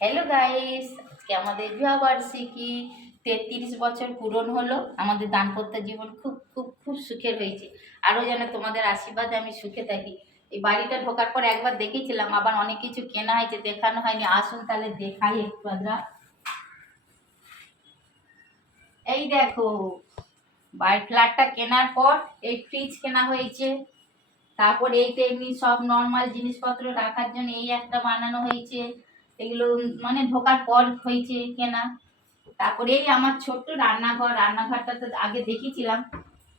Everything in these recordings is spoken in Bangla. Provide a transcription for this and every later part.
হ্যালো গাইস, আজকে আমাদের বিবাহবার্ষিকী 33 বছর পূরণ হলো। আমাদের দাম্পত্য জীবন খুব খুব খুব সুখের হয়েছে। আরও যেন তোমাদের আশীর্বাদে আমি সুখে থাকি। এই বাড়িটা ঢোকার পর একবার দেখেছিলাম, আবার অনেক কিছু কেনা হয়েছে, দেখানো হয়নি। আসুন তাহলে দেখাই একটু। এই দেখো, বাড়ি ফ্ল্যাটটা কেনার পর এই ফ্রিজ কেনা হয়েছে। তারপর এইটা এমনি সব নর্মাল জিনিসপত্র রাখার জন্য এই একটা বানানো হয়েছে। এগুলো মানে ঢোকার পর হয়েছে কেনা। তারপরে এই আমার ছোট্ট রান্নাঘরটা তো আগে দেখিয়েছিলাম।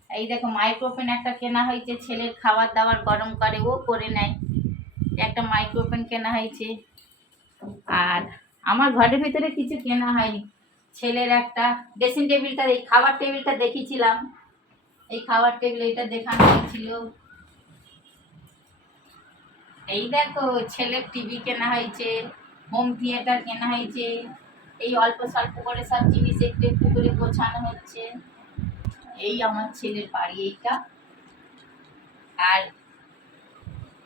এই দেখো, মাইক্রোওভেন একটা কেনা হয়েছে, ছেলের খাবার দাবার গরম করে ও করে নেয়। একটা মাইক্রোওভেন কেনা হয়েছে। আর আমার ঘরের ভিতরে কিছু কেনা হয়নি। ছেলের একটা ড্রেসিং টেবিলটা, এই খাবার টেবিলটা দেখিয়েছিলাম। এই খাবার টেবিল এটা দেখানো হয়েছিল। এই দেখো, ছেলের টিভি কেনা হয়েছে, হোম থিয়েটার কেনা হয়েছে। এই অল্প স্বল্প করে সব জিনিস একটু একটু করে গোছানো হচ্ছে। এই আমার ছেলের বাড়ি এইটা। আর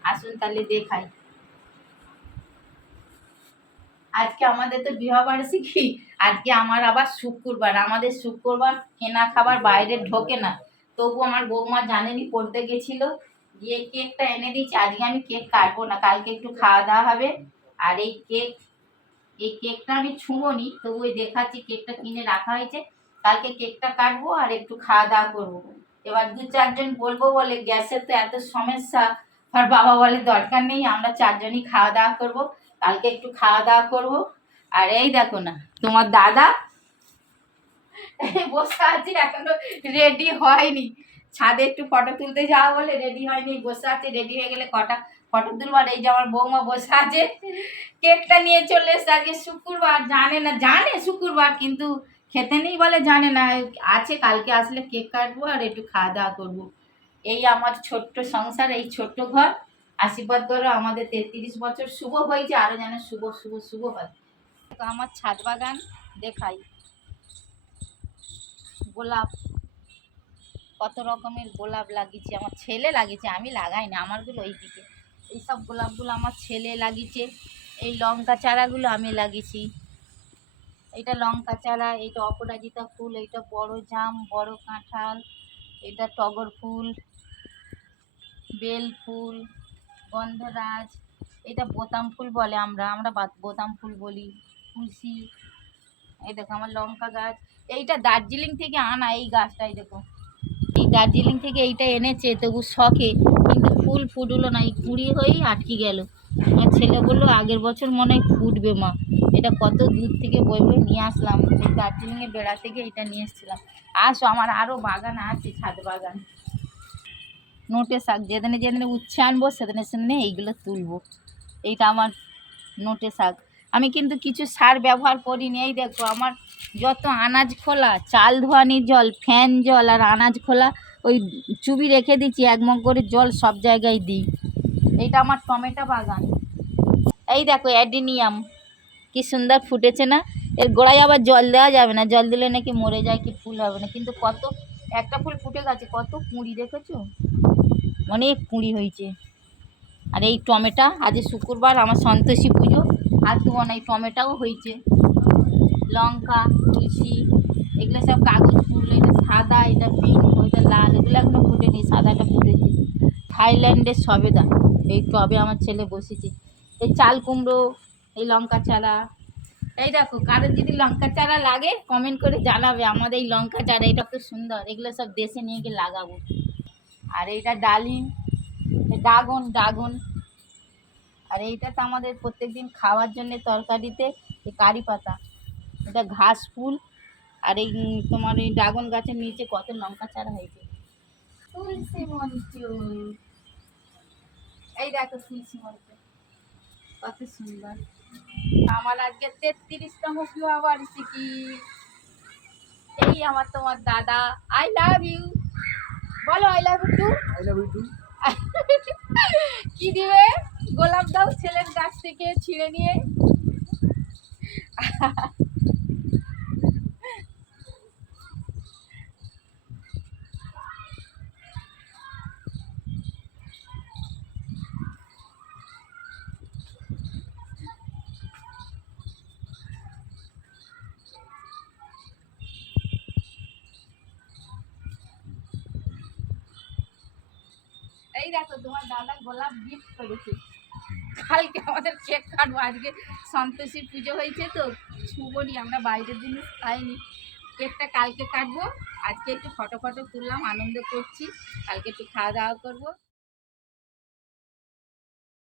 আসুন তাহলে দেখাই। আজকে আমাদের তো বিবাহবার্ষিকী। আজকে আমার আবার শুক্রবার, আমাদের শুক্রবার কেনা খাবার বাইরে ঢোকে না। তবু আমার বৌমা জানেনি, পড়তে গেছিল, গিয়ে কেকটা এনে দিয়েছে। আজকে আমি কেক কাটবো না, কালকে একটু খাওয়া দাওয়া হবে। আর এই কেকটা আমি ছুঁবনি, তবু ওই দেখাচ্ছি, কেকটা কিনে রাখা হয়েছে। কালকে কেকটা কাটবো আর একটু খাওয়া দাওয়া করবো। এবার 2-4 জন বলবো বলে, গ্যাসের তো এত সমস্যা। আর বাবা বলে দরকার নেই, আমরা 4 জনই খাওয়া দাওয়া করবো। কালকে একটু খাওয়া দাওয়া করবো। আর এই দেখো না, তোমার দাদা বসে আছে, এখনো রেডি হয়নি। ছাদে একটু ফটো তুলতে যাওয়া বলে রেডি হয়নি, বসে আছে। রেডি হয়ে গেলে কটা ফটো তুলবো। আর এই যে আমার বৌমা বসে আছে, কেকটা নিয়ে চলে এসছে। আজকে শুক্রবার, জানে না, জানে শুক্রবার, কিন্তু খেতে নেই বলে জানে না। আছে, কালকে আসলে কেক কাটবো আর একটু খাওয়া দাওয়া করবো। এই আমার ছোট্ট সংসার, এই ছোট্ট ঘর। আশীর্বাদ করো, আমাদের 33 বছর শুভ হয়েছে, আরো যেন শুভ শুভ শুভ হয়। তো আমার ছাদ বাগান দেখাই। গোলাপ, কত রকমের গোলাপ লাগিয়েছে, আমার ছেলে লাগিয়েছে, আমি লাগাই না। আমারগুলো এইদিকে, এইসব গোলাপগুলো আমার ছেলে লাগিয়েছে। এই লঙ্কা চারাগুলো আমি লাগিয়েছি। এইটা লঙ্কা চারা, এইটা অপরাজিতা ফুল, এইটা বড় জাম, বড় কাঁঠাল, এটা টগর ফুল, বেল ফুল, গন্ধরাজ, এটা বোতাম ফুল বলে, আমরা আমরা বোতাম ফুল বলি, তুলসী। এই দেখো আমার লঙ্কা গাছ। এইটা দার্জিলিং থেকে আনা এই গাছটা। এই দেখো, এই দার্জিলিং থেকে এইটা এনেছে, তবু শখে, কিন্তু ফুল ফুটলো না, এই কুঁড়ি হয়েই আটকে গেল। আমার ছেলে বললো আগের বছর মনে হয় ফুটবে মা। এটা কত দূর থেকে বই বই নিয়ে আসলাম, এই দার্জিলিংয়ে বেড়াতে গিয়ে এটা নিয়ে এসেছিলাম। আসো, আমার আরও বাগান আছে, ছাদ বাগান। নোটে শাক, যেদিনে যেদিনে উচ্ছে আনবো সেদিনে সেদিনে এইগুলো তুলবো। এইটা আমার নোটে শাক। আমি কিন্তু কিছু সার ব্যবহার করিনি। এই দেখো, আমার যত আনাজ খোলা, চাল ধোয়ানির জল, ফ্যান জল আর আনাজ খোলা, ওই চুবি রেখে দিচ্ছি, 1 মগ করে জল সব জায়গায় দিই। এইটা আমার টমেটো বাগান। এই দেখো অ্যাডিনিয়াম, কি সুন্দর ফুটেছে না। এর গোড়ায় আবার জল দেওয়া যাবে না, জল দিলে নাকি মরে যায়, কি ফুল হবে না। কিন্তু কত, একটা ফুল ফুটে গেছে, কত কুঁড়ি দেখেছো, অনেক কুঁড়ি হয়েছে। আর এই টমেটো, আজ শুক্রবার, আমার সন্তোষী পুজো, আর তো এই টমেটোও হয়েছে। লঙ্কা, তুলসী, এগুলো সব কাগজ ফুল। এটা সাদা, এটা পিঙ্ক, ওইটা লাল, এগুলো এখনো ফুটেনি, সাদাটা ফুটেছে। থাইল্যান্ডের সবেদা, এই টবে আমার ছেলে বসেছে। এই চাল কুমড়ো, এই লঙ্কা চারা। এই দেখো, কারোর যদি লঙ্কা চারা লাগে কমেন্ট করে জানাবে। আমাদের এই লঙ্কা চারা, এটা খুব সুন্দর, এগুলো সব দেশে নিয়ে গিয়ে লাগাবো। আর এইটা ডালিম, ড্রাগন। আর এইটা তো আমাদের প্রত্যেকদিন খাওয়ার জন্য তরকারিতে, এই কারি পাতা, এটা ঘাস ফুল। আর এই তোমার এই ড্রাগন গাছের নিচে কত লঙ্কা চারা হয়েছে। তুলসী মঞ্চ, এই দেখো তুলসী মঞ্চ, কত সুন্দর। আমার আজকে 33তম বিবাহবার্ষিকী। এই আমার তোমার দাদা, আই লাভ ইউ বলো, I love you too. I love you too. কি দিবে? গোলাপ দাও, ছেলের গাছ থেকে ছিঁড়ে নিয়ে। এই দেখো তোমার দাদা গোলাপ গিফট করেছে। কালকে আমাদের কেক কাটবো, আজকে সন্তোষীর পুজো হয়েছে তো শুভনি, আমরা বাইরের জিনিস খাইনি। কেকটা কালকে কাটবো, আজকে একটু ফটো তুললাম, আনন্দ করছি, কালকে একটু খাওয়া দাওয়া করবো।